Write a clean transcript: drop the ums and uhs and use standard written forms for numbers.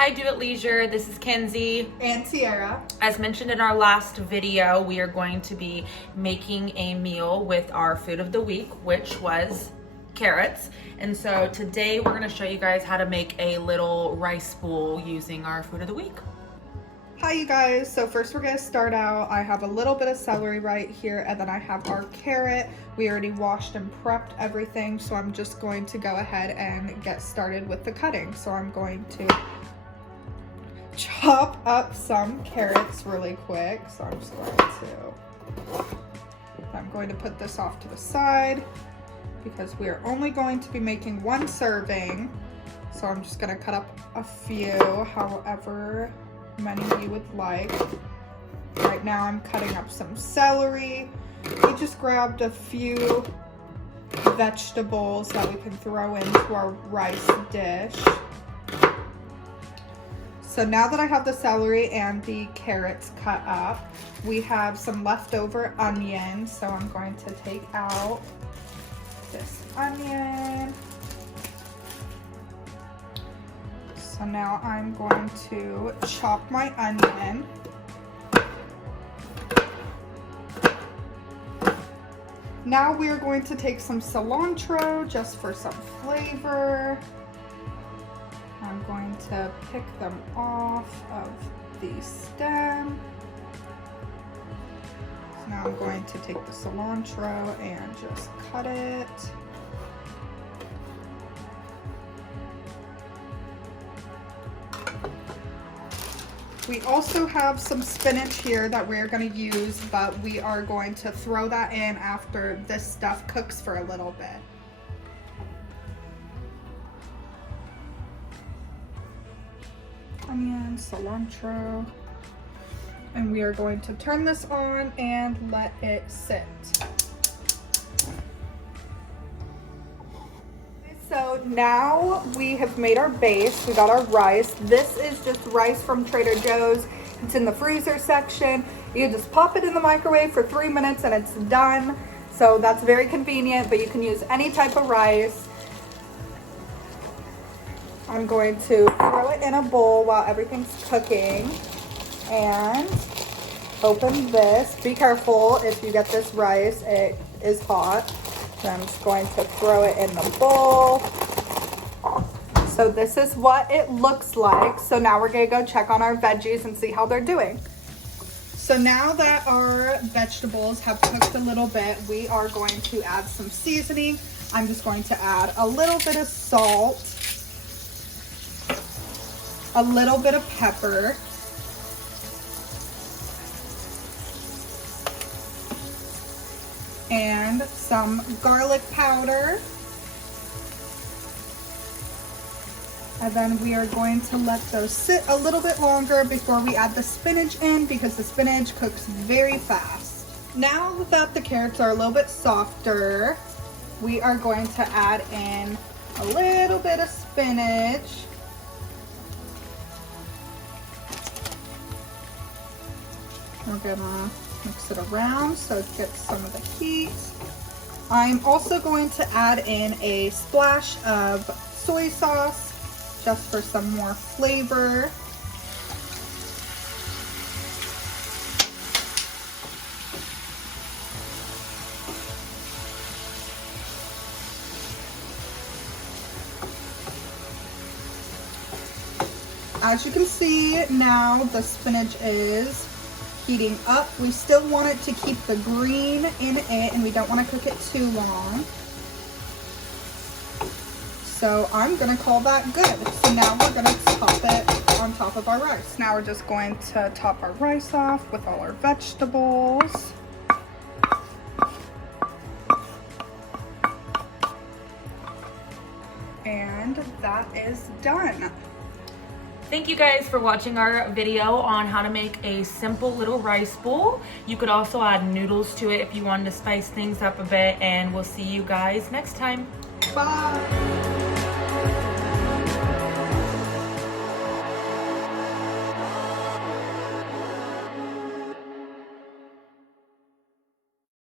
Hi, Do It Leisure. This is Kenzie. And Tiara. As mentioned in our last video, we are going to be making a meal with our food of the week, which was carrots. And so today we're going to show you guys how to make a little rice bowl using our food of the week. Hi you guys, so first we're going to start out. I have a little bit of celery right here, and then I have our carrot. We already washed and prepped everything, so I'm just going to go ahead and get started with the cutting. So I'm going to chop up some carrots really quick. So I'm going to put this off to the side because we are only going to be making one serving. So I'm just going to cut up a few, however many you would like. Right now I'm cutting up some celery. We just grabbed a few vegetables that we can throw into our rice dish. So now that I have the celery and the carrots cut up, we have some leftover onion. So I'm going to take out this onion. So now I'm going to chop my onion. Now we're going to take some cilantro just for some flavor. I'm going to pick them off of the stem. So now I'm going to take the cilantro and just cut it. We also have some spinach here that we're going to use, but we are going to throw that in after this stuff cooks for a little bit. Onion, cilantro, and we are going to turn this on and let it sit. So now we have made our base. We got our rice. This is just rice from Trader Joe's. It's in the freezer section. You just pop it in the microwave for 3 minutes and it's done. So that's very convenient, but you can use any type of rice. I'm going to throw it in a bowl while everything's cooking and open this. Be careful if you get this rice, it is hot. So I'm just going to throw it in the bowl. So this is what it looks like. So now we're gonna go check on our veggies and see how they're doing. So now that our vegetables have cooked a little bit, we are going to add some seasoning. I'm just going to add a little bit of salt, a little bit of pepper, and some garlic powder. And then we are going to let those sit a little bit longer before we add the spinach in, because the spinach cooks very fast. Now that the carrots are a little bit softer, we are going to add in a little bit of spinach. We're gonna mix it around so it gets some of the heat. I'm also going to add in a splash of soy sauce just for some more flavor. As you can see now, the spinach is heating up. We still want it to keep the green in it, and we don't want to cook it too long. So I'm gonna call that good. So now we're gonna top it on top of our rice. Now we're just going to top our rice off with all our vegetables. And that is done. Thank you guys for watching our video on how to make a simple little rice bowl. You could also add noodles to it if you wanted to spice things up a bit, and we'll see you guys next time. Bye.